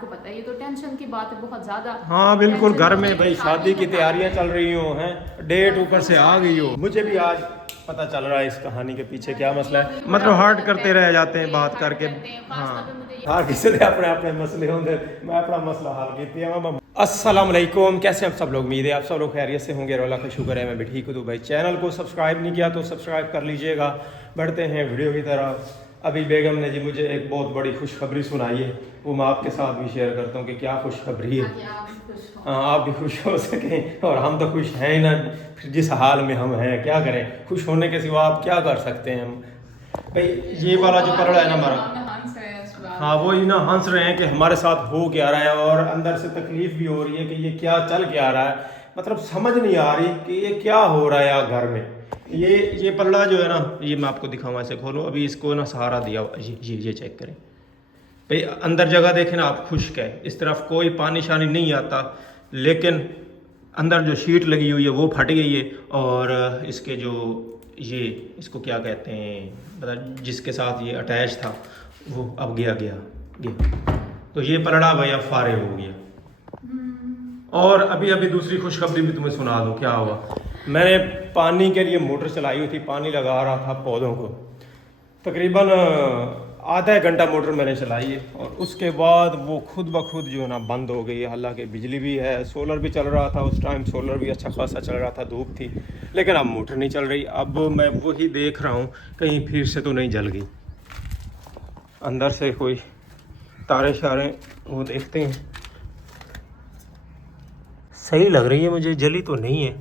आपको पता है ये तो टेंशन की बात है बहुत ज़्यादा। हाँ बिल्कुल, घर में टेंशन भाई शादी की तैयारियां चल रही हो हैं, डेट ऊपर से आ गई हो। मुझे भी आज पता चल रहा है इस कहानी के पीछे क्या मसला है, मतलब हर्ट करते रह जाते हैं बात करके। हाँ हाँ, किसी ने अपने अपने मसले होंगे, मैं अपना मसला हल किया। अस्सलाम वालेकुम, कैसे आप सब लोग? उम्मीद है आप सब लोग खैरियत से होंगे और अल्लाह का शुक्र है मैं भी ठीक हूँ। तो भाई चैनल को सब्सक्राइब नहीं किया तो सब्सक्राइब कर लीजिएगा। बढ़ते हैं वीडियो की तरफ। अभी बेगम ने जी मुझे एक बहुत बड़ी खुशखबरी सुनाई है, वो मैं आपके साथ भी शेयर करता हूँ कि क्या खुशखबरी है। हाँ, आप भी खुश हो सकें और हम तो खुश हैं ही ना, फिर जिस हाल में हम हैं क्या करें, खुश होने के सिवा आप क्या कर सकते हैं हम। भाई ये वाला जो पलड़ा है ना हमारा, हाँ वही ना, हंस रहे हैं कि हमारे साथ हो क्या रहा है और अंदर से तकलीफ भी हो रही है कि ये क्या चल क्या रहा है, मतलब समझ नहीं आ रही कि ये क्या हो रहा है यार घर में। ये पलड़ा जो है ना, ये मैं आपको दिखाऊँ, ऐसे खोलो, अभी इसको ना सहारा दिया हुआ, ये चेक करें भाई, अंदर जगह देखें ना आप, खुश्क है, इस तरफ कोई पानी शानी नहीं आता, लेकिन अंदर जो शीट लगी हुई है वो फट गई है और इसके जो ये इसको क्या कहते हैं, मतलब जिसके साथ ये अटैच था वो अब गया। तो ये पलड़ा भैया फारे हो गया। और अभी अभी दूसरी खुशखबरी भी तुम्हें सुना दूँ क्या हुआ। मैंने पानी के लिए मोटर चलाई हुई थी, पानी लगा रहा था पौधों को, तकरीबन आधा एक घंटा मोटर मैंने चलाई है और उसके बाद वो खुद ब खुद जो है ना बंद हो गई है। हालांकि बिजली भी है, सोलर भी चल रहा था उस टाइम, सोलर भी अच्छा खासा चल रहा था, धूप थी, लेकिन अब मोटर नहीं चल रही। अब मैं वही देख रहा हूँ कहीं फिर से तो नहीं जल गई, अंदर से कोई तारे शारे वो देखते हैं, सही लग रही है मुझे, जली तो नहीं है।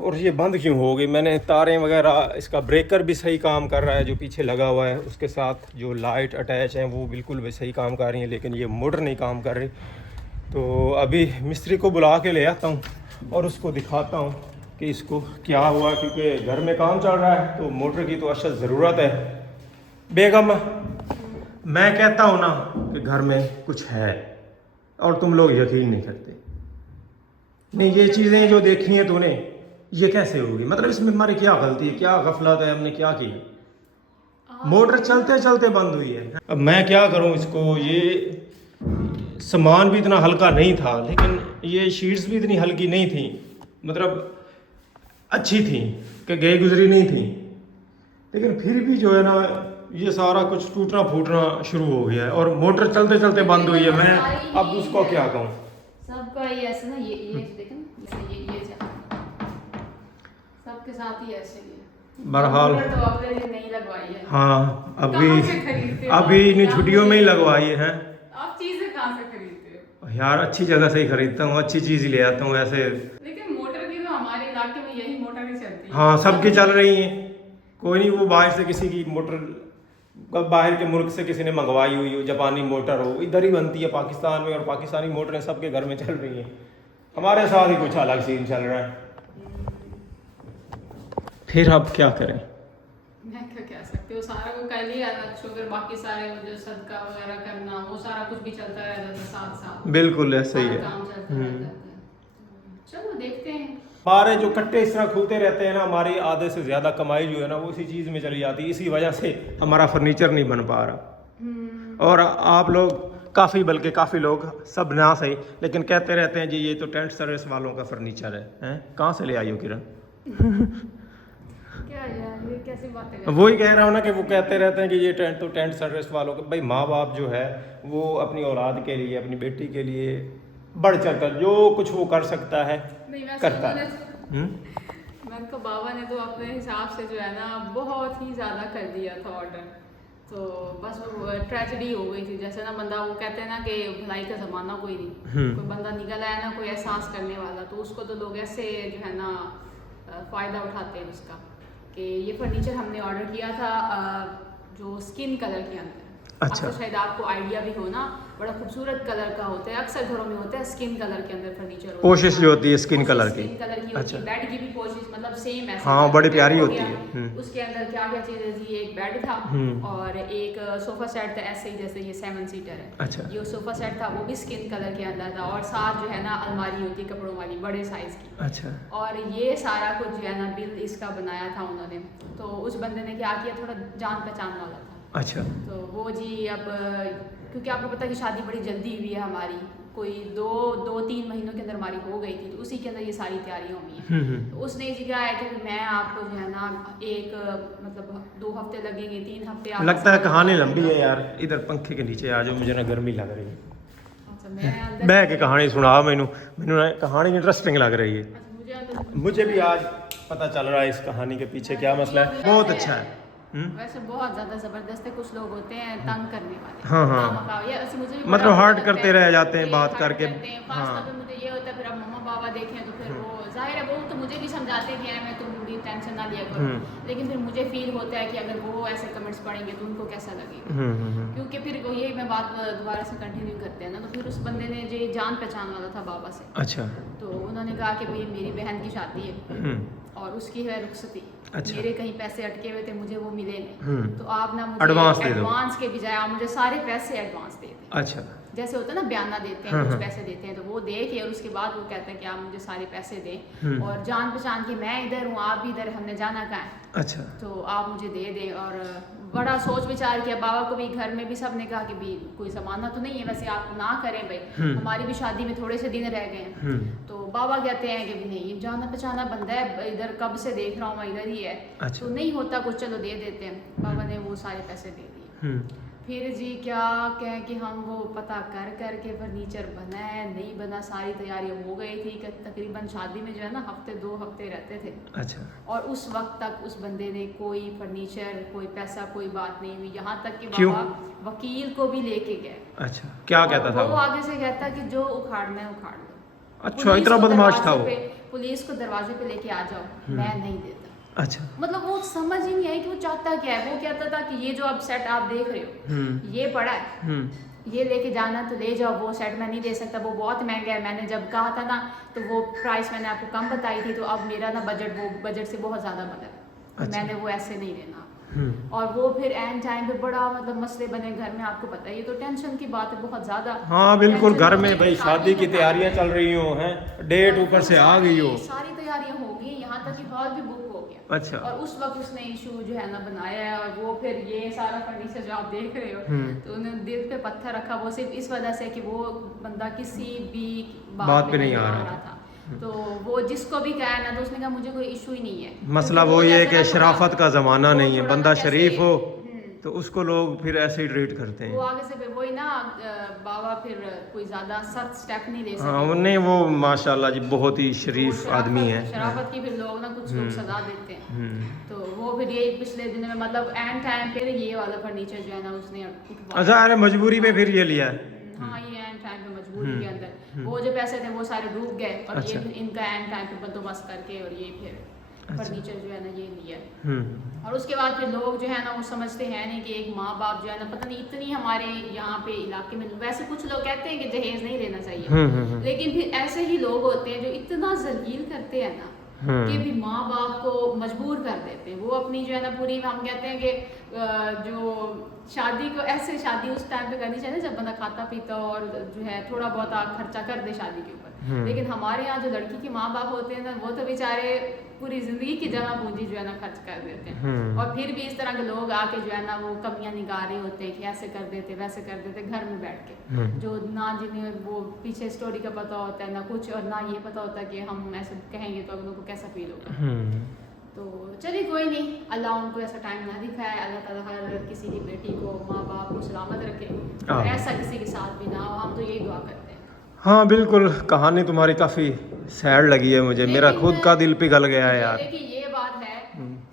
और ये बंद क्यों हो गई? मैंने तारें वगैरह, इसका ब्रेकर भी सही काम कर रहा है जो पीछे लगा हुआ है, उसके साथ जो लाइट अटैच है वो बिल्कुल भी सही काम कर रही है, लेकिन ये मोटर नहीं काम कर रही। तो अभी मिस्त्री को बुला के ले आता हूँ और उसको दिखाता हूँ कि इसको क्या हुआ, क्योंकि घर में काम चल रहा है तो मोटर की तो अशद ज़रूरत है। बेगम, मैं कहता हूँ ना कि घर में कुछ है और तुम लोग यकीन नहीं करते। नहीं, ये चीज़ें जो देखी हैं तूने, ये कैसे होगी? मतलब इसमें हमारी क्या गलती है, क्या गफलत है, हमने क्या की? मोटर चलते चलते बंद हुई है। अब मैं क्या करूं इसको, ये सामान भी इतना हल्का नहीं था, लेकिन ये शीट्स भी इतनी हल्की नहीं थी, मतलब अच्छी थी कि गई गुजरी नहीं थी, लेकिन फिर भी जो है ना ये सारा कुछ टूटना फूटना शुरू हो गया है और मोटर चलते चलते बंद हुई है। मैं अब उसको क्या कहूँ? सबका ये ऐसे ना, ये देखें ना, ये सबके साथ ही ऐसे ही है। बहरहाल तो आपने नहीं लगवाई है। हाँ, अभी अभी इन छुट्टियों में ही लगवाई है। आप चीजें कहाँ से खरीदते हो? यार अच्छी जगह से ही खरीदता हूँ, अच्छी चीज़ ही ले आता हूँ ऐसे। लेकिन मोटर की तो हमारे इलाके में यही मोटर ही चलती है। हाँ, सबकी चल रही हैं, कोई नहीं वो बाहर से किसी की मोटर, बाहर के मुल्क से किसी ने मंगवाई हुई हो, जापानी मोटर हो, इधर ही बनती है पाकिस्तान में, और पाकिस्तानी मोटरें सबके घर में चल रही हैं। हमारे साथ ही कुछ अलग सीन चल रहा है। फिर अब क्या करें? मैं क्या कह सकती हूँ, सारा को कर लिया ना, शुगर, बाकी सारे वो जो सदका वगैरह करना, वो सारा कुछ भी चलता रहता था साथ साथ। बिल्कुल ऐसे ही है। काम चलता रहता था। चलो देखते हैं। हमारे जो कट्टे इस तरह खुलते रहते हैं ना, हमारी आधे से ज़्यादा कमाई जो है ना वो इसी चीज़ में चली जाती है, इसी वजह से हमारा फर्नीचर नहीं बन पा रहा। और आप लोग काफ़ी, बल्कि काफ़ी लोग, सब ना सही, लेकिन कहते रहते हैं जी ये तो टेंट सर्विस वालों का फर्नीचर है। हैं, कहाँ से ले आई हो किरण? क्या यार, ये कैसी बातें? वही कह रहा हूँ ना कि वो कहते रहते हैं कि ये टेंट सर्विस वालों का। भाई माँ बाप जो है वो अपनी औलाद के लिए, अपनी बेटी के लिए बढ़ चढ़ कर जो कुछ वो कर सकता है करता है। मैं तो बाबा ने तो अपने हिसाब से जो है ना बहुत ही ज़्यादा कर दिया था ऑर्डर, तो बस वो ट्रेजेडी हो गई थी। जैसे ना बंदा, वो कहते हैं ना कि भलाई का ज़माना कोई नहीं, कोई बंदा निकल आया ना कोई एहसास करने वाला, तो उसको तो लोग ऐसे जो है ना फ़ायदा उठाते हैं उसका, कि ये फर्नीचर हमने ऑर्डर किया था जो स्किन कलर के अंदर। अच्छा। तो शायद आपको आइडिया भी हो ना, बड़ा खूबसूरत कलर का होता है, अक्सर घरों में होता है स्किन कलर के अंदर फर्नीचर। कोशिश जो होती है स्किन कलर की, अच्छा, बेड की भी कोशिश, मतलब सेम ऐसे। हाँ, बड़ी प्यारी होती है। उसके अंदर क्या क्या चीजें थी, एक बेड था और एक सोफा सेट था, ऐसे ही जैसे ये 7 सीटर है। अच्छा। ये सोफा सेट था, वो भी स्किन कलर के अंदर था, और साथ जो है ना अलमारी होती है कपड़ों वाली, बड़े साइज की। अच्छा। और ये सारा कुछ जो है ना बिल इसका बनाया था उन्होंने। तो उस बंदे ने क्या किया, थोड़ा जान पहचान वाला था। अच्छा। तो वो जी अब क्योंकि आपको पता है कि शादी बड़ी जल्दी हुई है हमारी, कोई दो तीन महीनों के अंदर हमारी हो गई थी, तो उसी के अंदर ये सारी तैयारियां हुई हैं। तो उसने ये कहा है कि मैं आपको जो है ना एक मतलब 2 हफ्ते लगेंगे, 3 हफ्ते लगता है कहानी लंबी है यार। इधर पंखे के नीचे आ जाओ, मुझे ना गर्मी लग रही है। अच्छा, मैं अंदर बह के कहानी सुना मैनू ना कहानी इंटरेस्टिंग लग रही है। मुझे अंदर मुझे भी आज पता चल रहा है इस कहानी के पीछे क्या मसला है। बहुत अच्छा है। वैसे बहुत ज्यादा जबरदस्त है। कुछ लोग होते हैं तंग करने वाले, हाँ, हाँ। खामखा। ये ऐसे मुझे भी मतलब बड़ा हर्ट लगता करते है रह जाते हैं कि बात हर्ट करके। करते हैं। खास हाँ। तौर पे मुझे ये होता है, फिर अब मम्मा पापा देखें तो फिर वो जाहिर है वो तो मुझे भी समझाते हैं कि मैं तुम भी टेंशन ना लिया करो, लेकिन फिर मुझे फील होता है कि अगर वो ऐसे कमेंट्स पढ़ेंगे तो उनको कैसा लगेगा। क्योंकि फिर वो यही मैं बात दोबारा से कंटिन्यू करते हैं ना, तो फिर उस बंदे ने जो जान पहचान वाला था बाबा से, अच्छा। तो उन्होंने कहा कि भाई मेरी बहन की शादी है और उसकी है रुखसती। अच्छा। मेरे कहीं पैसे अटके हुए थे, मुझे वो मिले नहीं, तो आप ना मुझे एडवांस दे दो। एडवांस के बजाय आप मुझे सारे पैसे एडवांस दे दें। अच्छा। जैसे होता है ना बयाना देते हैं, कुछ पैसे देते हैं, तो वो दे के और उसके बाद वो कहते हैं कि आप मुझे सारे पैसे दें और जान पहचान की मैं इधर हूँ, आप भी इधर, हमने जाना कहाँ है, अच्छा। तो आप मुझे दे दें। और बड़ा सोच विचार किया। बाबा को भी घर में भी सब ने कहा कि भी कोई जमाना तो नहीं है, वैसे आप ना करें भाई, हमारी भी शादी में थोड़े से दिन रह गए हैं। तो बाबा कहते हैं कि नहीं, जाना पहचाना बंदा है, इधर कब से देख रहा हूँ मैं, इधर ही है। अच्छा। तो नहीं होता कुछ, चलो दे देते हैं। बाबा ने वो सारे पैसे दे दिए। फिर जी क्या कहें कि हम वो पता कर करके फर्नीचर बना है नहीं बना, सारी तैयारियां हो गई थी कि तकरीबन शादी में जो है ना 2 हफ्ते रहते थे। अच्छा। और उस वक्त तक उस बंदे ने कोई फर्नीचर, कोई पैसा, कोई बात नहीं हुई। यहाँ तक कि क्यों? बाबा वकील को भी लेके गए। अच्छा, क्या कहता था वो आगे से कहता कि जो उखाड़ना है उखाड़ लो। अच्छा, इतना बदमाश था वो। पुलिस को दरवाजे पे लेके आ जाओ, मैं नहीं देता। अच्छा। मतलब वो समझ ही नहीं आई कि वो चाहता क्या है। वो कहता था कि ये जो अब सेट आप देख रहे हो ये पड़ा है, ये लेके जाना तो ले जाओ, वो सेट मैं नहीं दे सकता, वो बहुत महंगा है। मैंने जब कहा था ना तो वो प्राइस मैंने आपको कम बताई थी, तो अब मेरा ना बजट वो बजट से बहुत ज़्यादा बना है, तो मैंने वो ऐसे नहीं देना। और वो फिर एंड टाइम पे बड़ा मतलब मसले बने घर में, आपको पता है ये तो टेंशन की बात है बहुत ज़्यादा। हाँ बिल्कुल, घर में भाई शादी की तैयारियां चल रही हो हैं, डेट ऊपर से आ गई हो, सारी तैयारियां हो गई, यहाँ तक कि हॉल भी बुक हो गया। अच्छा। और उस वक्त उसने इशू जो है ना बनाया है, और वो फिर ये सारा फर्नीचर जो आप देख रहे हो, तो उन्होंने दिल पे पत्थर रखा, वो सिर्फ इस वजह से कि वो बंदा किसी भी बात पे नहीं आ रहा था। तो वो जिसको भी कहा ना, तो उसने कहा मुझे कोई इशू ही नहीं है। मसला वो ये है कि शराफत का ज़माना नहीं है, बंदा शरीफ हो तो उसको लोग फिर ऐसे ही ट्रीट करते हैं। वो आगे से वही ना बाबा फिर कोई ज़्यादा सख्त स्टेप नहीं ले सकते। हाँ नहीं, वो माशाल्लाह जी बहुत ही शरीफ आदमी है। शराफत की फिर लोग ना कुछ लोग सजा देते हैं। तो वो फिर ये पिछले दिनों में मतलब एंड टाइम पे ये वाला फर्नीचर जो है ना उसने अच्छा, अरे मजबूरी में फिर ये लिया है। हाँ, ये एंड टाइम पे मजबूरी के अंदर वो जो पैसे थे वो सारे डूब गए, और अच्छा। ये इनका एंड टाइम पे बंदोबस्त करके और ये फिर फर्नीचर जो है ना ये लिया। और उसके बाद फिर लोग जो है ना वो समझते हैं नहीं कि एक माँ बाप जो है ना, पता नहीं इतनी हमारे यहाँ पे इलाके में, वैसे कुछ लोग कहते हैं कि दहेज नहीं लेना चाहिए, लेकिन फिर ऐसे ही लोग होते हैं जो इतना जलील करते हैं ना कि भी माँ बाप को मजबूर कर देते हैं। वो अपनी जो है ना पूरी, हम कहते हैं कि जो शादी को ऐसे शादी उस टाइम पे करनी चाहिए जब बंदा खाता पीता और जो है थोड़ा बहुत खर्चा कर दे शादी के ऊपर। लेकिन हमारे यहाँ जो लड़की के माँ बाप होते हैं ना, वो तो बेचारे पूरी जिंदगी की जमा पूंजी जो है ना खर्च कर देते हैं। और फिर भी इस तरह के लोग आके जो है ना वो कमियां निकाल रहे होते हैं कि ऐसे कर देते वैसे कर देते घर में बैठ के, जो ना जिन्हें वो पीछे स्टोरी का पता होता है ना कुछ, और ना ये पता होता है कि हम ऐसे कहेंगे तो लोगों को कैसा फील होगा। तो चलिए कोई नहीं, अल्लाह उनको ऐसा टाइम ना दिखाए, अल्लाह ताला हर किसी की बेटी को माँ बाप को सलामत रखे और ऐसा किसी के साथ भी ना हो, हम तो यही दुआ करते हैं। हाँ बिल्कुल, कहानी तुम्हारी काफ़ी सैड लगी है मुझे, मेरा खुद का दिल पिघल गया है यार। देखिए ये बात है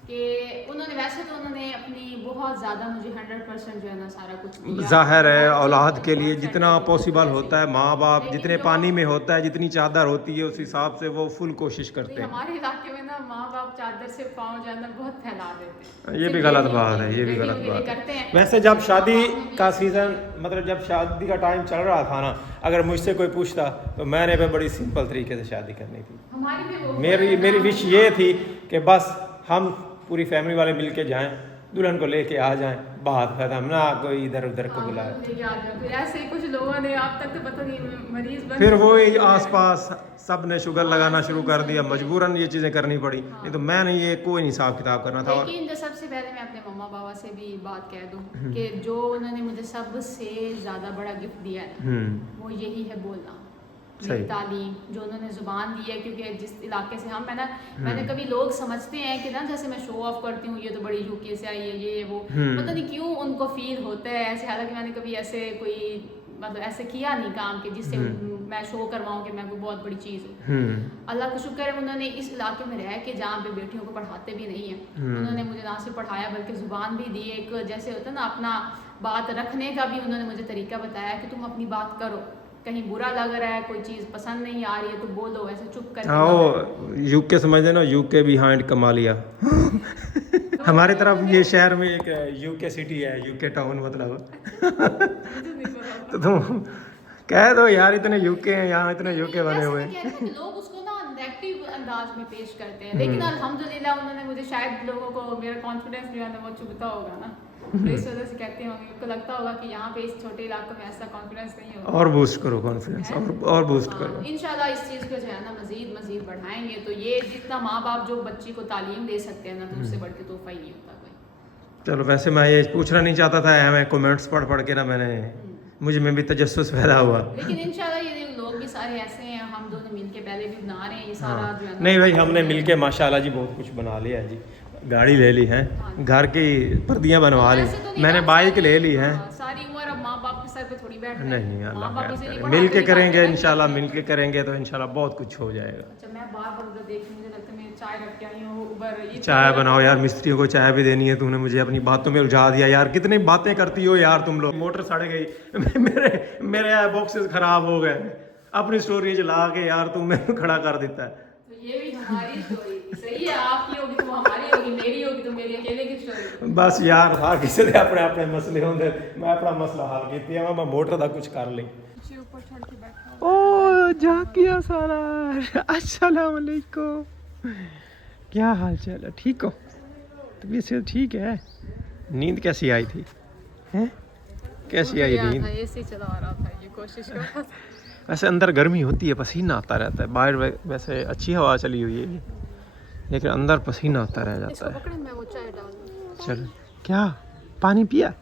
कि उन्होंने वैसे तो उन्होंने अपनी बहुत ज़्यादा मुझे 100% जो है ना सारा कुछ दिया। जाहिर है औलाद के लिए जितना पॉसिबल होता है, माँ बाप जितने पानी में होता है, जितनी चादर होती है उस हिसाब से वो फुल कोशिश करते हैं। हमारे इलाके में ना माँ बाप चादर से पाँव जो है ना बहुत फैला देते हैं। ये भी गलत बात है, ये भी गलत बात है। वैसे जब शादी का सीज़न, मतलब जब शादी का टाइम चल रहा था ना, अगर मुझसे कोई पूछता तो मैंने भी बड़ी सिंपल तरीके से शादी करनी थी। हमारी भी वो मेरी विश ये थी कि बस हम पूरी फैमिली वाले मिल के जाएँ, दुल्हन को लेके आ जाएं, बात खत्म ना, कोई इधर उधर को बुलाया। लेके आ जाओ। फिर ऐसे ही कुछ लोगों ने अब तक तो पता नहीं मरीज बन फिर चुके वो ही हैं। आसपास सब ने शुगर लगाना शुरू कर दिया, मजबूरन ये चीज़ें करनी पड़ी, हाँ। नहीं तो मैं नहीं, ये कोई नहीं हिसाब किताब करना था। और लेकिन जो सबसे पहले मैं अपने मम्मा पापा से भी बात कह दूं कि जो उन्होंने मुझे सबसे ज़्यादा बड़ा गिफ्ट दिया है ना, वो यही है बोलना, मेरी सही। तालीम, जो उन्होंने ज़ुबान दी है। क्योंकि जिस इलाके से हम है ना, मैंने कभी लोग समझते हैं कि ना जैसे मैं शो ऑफ करती हूँ, ये तो बड़ी यूके से आई है, ये वो, पता नहीं क्यों उनको फील होता है ऐसे। हालांकि मैंने कभी ऐसे कोई मतलब ऐसे किया नहीं काम के जिससे मैं शो करवाऊँ कि मैं कोई बहुत बड़ी चीज़ हूँ। अल्लाह का शुक्र है उन्होंने इस इलाके में रह के, जहाँ पे बेटियों को पढ़ाते भी नहीं हैं, उन्होंने मुझे ना सिर्फ पढ़ाया बल्कि ज़ुबान भी दी। एक जैसे होता है ना, अपना बात रखने का भी उन्होंने मुझे तरीका बताया कि तुम अपनी बात करो, कहीं बुरा लग रहा है, कोई चीज़ पसंद नहीं आ रही है तो बोलो, ऐसे चुप करके आओ यूके समझते ना, यूके बिहाइंड कमालिया। हमारे तरफ ये शहर में एक यूके सिटी है, यूके टाउन मतलब। तो तुम कह दो यार, इतने यूके हैं यहाँ, इतने यूके बने हुए हैं। लोग उसको ना नेगेटिव अंदाज में पेश करते हैं, लेकिन अल्हम्दुलिल्लाह उन्होंने मुझे, शायद लोगों को मेरा कॉन्फिडेंस जो है ना वो चुभता होगा ना, तो इस वजह से कहते होंगे, उनको लगता होगा कि यहाँ पे इस छोटे इलाके में ऐसा कॉन्फिडेंस नहीं होगा। और बूस्ट करो कॉन्फिडेंस, और बूस्ट हाँ, करो। इंशाल्लाह इस चीज़ को जो है ना मजीद बढ़ाएंगे। तो ये जितना माँ बाप जो बच्ची को तालीम दे सकते हैं ना, तो उससे बढ़ के तोहफा ही नहीं होता कोई। चलो, वैसे मैं ये पूछना नहीं चाहता था, मैं कमेंट्स पढ़ के ना मैंने, मुझे में भी तजस्सुस पैदा हुआ। लेकिन इंशाल्लाह ये लोग भी सारे ऐसे हैं, हम दोनों मिलके पहले भी बना रहे हैं ये सारा हाँ। जो है ना। नहीं भाई, हमने मिलके माशाल्लाह जी बहुत कुछ बना लिया है जी, गाड़ी ले ली है, घर की पर्दियाँ बनवा ली, वैसे तो नहीं मैंने ना, बाइक सारी- ले ली है। हाँ, सारी उम्र अब माँ बाप के सर पे थोड़ी बैठ नहीं, अल्लाह बाप खैर इसीलिए करे, पढ़ाते मिल के लिखाते करेंगे हैं। इंशाल्लाह, मिल के करेंगे तो इंशाल्लाह बहुत कुछ हो जाएगा। अच्छा, मैं बार बार उधर देख, मुझे लगता है मैं चाय रख के आई हूँ उबर। चाय बनाओ यार, मिस्त्रियों को चाय भी देनी है, तूने मुझे अपनी बातों में उलझा दिया यार, कितनी बातें करती हो यार तुम लोग। मोटर सड़ गई, मेरे बॉक्सेस खराब हो गए, अपनी स्टोरेज ला के यार तुम मेरे खड़ा कर देता है। तो ये भी हमारी स्टोरी थी, सही है, आपकी होगी तो हमारी होगी, मेरी होगी तो मेरी अकेले की स्टोरी। बस यार, हर किसी दे अपने अपने मसले होंगे, मैं अपना मसला हल किया, मैं मोटर दा कुछ कर ली। ऊपर चढ़ के बैठा ओ जाकिया सारा, अस्सलाम वालेकुम, क्या हाल चाल है, ठीक हो? तबीयत से ठीक है? नींद कैसी आई थी, हैं? कैसी आई नींद? एसी चला रहा था, ये कोशिश कर रहा था। वैसे अंदर गर्मी होती है, पसीना आता रहता है, बाहर वैसे अच्छी हवा चली हुई है, लेकिन अंदर पसीना आता रह जाता है। पकड़े, मैं वो चाय डाल दूं। चल, क्या पानी पिया?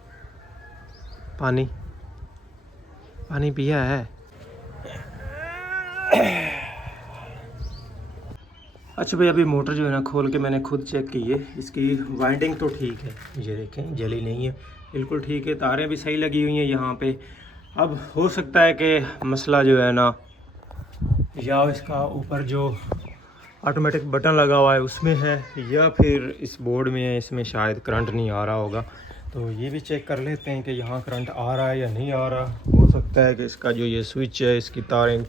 पानी पिया है? अच्छा भाई, अभी मोटर जो है ना खोल के मैंने खुद चेक की है, इसकी वाइंडिंग तो ठीक है, ये देखें जली नहीं है, बिल्कुल ठीक है, तारें भी सही लगी हुई हैं यहाँ पे। अब हो सकता है कि मसला जो है ना, या इसका ऊपर जो ऑटोमेटिक बटन लगा हुआ है उसमें है, या फिर इस बोर्ड में है, इसमें शायद करंट नहीं आ रहा होगा। तो ये भी चेक कर लेते हैं कि यहाँ करंट आ रहा है या नहीं आ रहा। हो सकता है कि इसका जो ये स्विच है, इसकी तारें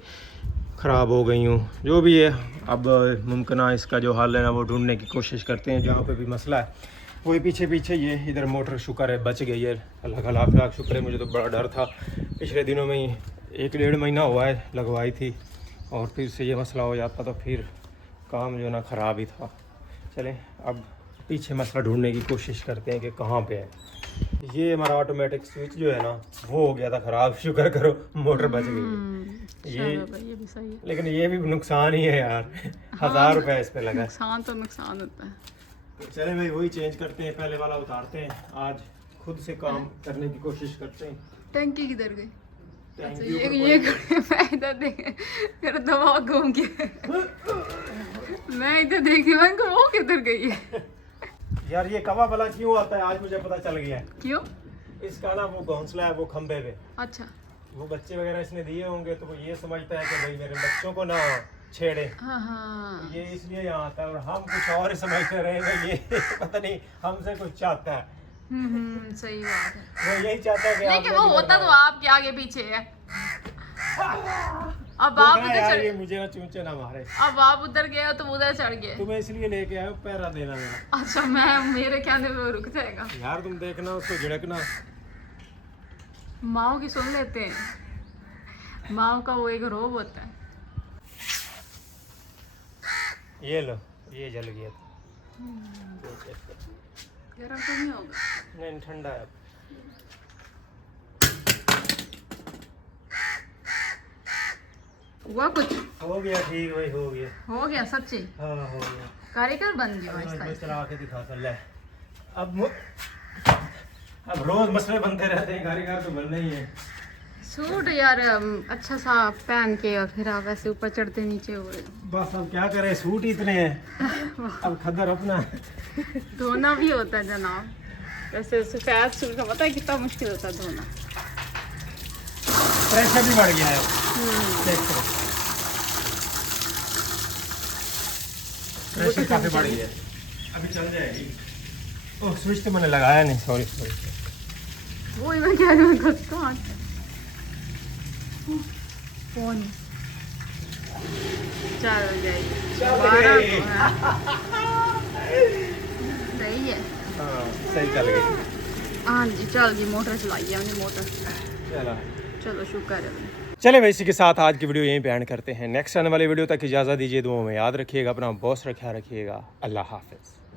ख़राब हो गई हूँ, जो भी है। अब मुमकिन है इसका जो हल है ना वो ढूंढने की कोशिश करते हैं, जहाँ पे भी मसला है वही पीछे ये इधर मोटर शुक्र है बच गई है, अल्लाह का लाख लाख शुक्र है। मुझे तो बड़ा डर था, पिछले दिनों में ही 1-1.5 महीना हुआ है लगवाई थी, और फिर से ये मसला हो जाता तो फिर काम जो ना ख़राब ही था। चलें अब पीछे मसला ढूंढने की कोशिश करते हैं कि कहाँ पे है। ये हमारा ऑटोमेटिक स्विच जो है ना वो हो गया था ख़राब, शुक्र करो मोटर बच गई है। ये भी सही है, लेकिन ये भी नुकसान ही है यार, 1000 रुपये इस पे लगा। नुकसान तो नुकसान होता है। तो चले भाई वही चेंज करते हैं, पहले वाला उतारते हैं, आज खुद से काम करने की कोशिश करते हैं। टंकी किधर गई? Thank अच्छा, you ये for मैं इधर देख, मेरा दिमाग घूम गया। मैं इधर देख रही हूँ, वो किधर गई है? यार ये कवा वाला क्यों आता है, आज मुझे पता चल गया है। क्यों? इसका ना वो घोंसला है वो खंबे पे, अच्छा, वो बच्चे वगैरह इसने दिए होंगे, तो वो ये समझता है कि भाई मेरे बच्चों को ना छेड़े, हाँ ये इसलिए यहाँ आता है। और हम कुछ और ही समझते रहेंगे, ये पता नहीं हमसे कुछ चाहता है। सही बात है। वो यही चाहता है कि लेकिन आप वो होता तो आपके आगे पीछे है। अब आप उधर यार चढ़, ये मुझे ना चूंचे ना मारे। अब आप उधर गए हो तो उधर चढ़ गए। तुम्हें इसलिए लेके आया हूँ पहरा देना मेरा। अच्छा, मैं मेरे कहने पे वो रुक जाएगा। यार तुम देखना उसको झिड़कना। माओ की सुन लेते हैं, माओ का वो एक रोब होता है। ये लो, ये जल गया था। गरम तो नहीं होगा? नहीं ठंडा है। हुआ कुछ? हो गया ठीक भाई, हो गया सच्ची? हाँ हो गया। कारीगर बन गया मैं आहिस्ता चला के दिखाता ले। अब रोज मसले बनते रहते हैं, कारीगर तो बनना ही है। सूट यार अच्छा सा पहन के और फिर आप ऐसे ऊपर चढ़ते नीचे हो रहे। बस अब क्या करें, सूट ही इतने हैं। अब खदर अपना धोना भी होता है जनाब, वैसे सफेद सूट का पता है कितना मुश्किल होता है धोना। प्रेशर भी बढ़ गया है। देखो प्रेशर काफी बढ़ गया है, अभी चल जाएगी। ओह स्विच तो मैंने लगाया नहीं, सॉरी सॉरी। वो ही मैं कह रही हूँ कहाँ फोन चार हो जाएगी, चल 12 गई। तो है। सही है। हाँ सही चल गई। हाँ जी चल गई, मोटर चलाई है हमने मोटर। चलो चलो शुक्र है। चले भाई, इसी के साथ आज की वीडियो यहीं पे एंड करते हैं। नेक्स्ट आने वाली वीडियो तक इजाज़त दीजिए, दुआओं में याद रखिएगा, अपना बहुत ख्याल रखिएगा। अल्लाह हाफिज़।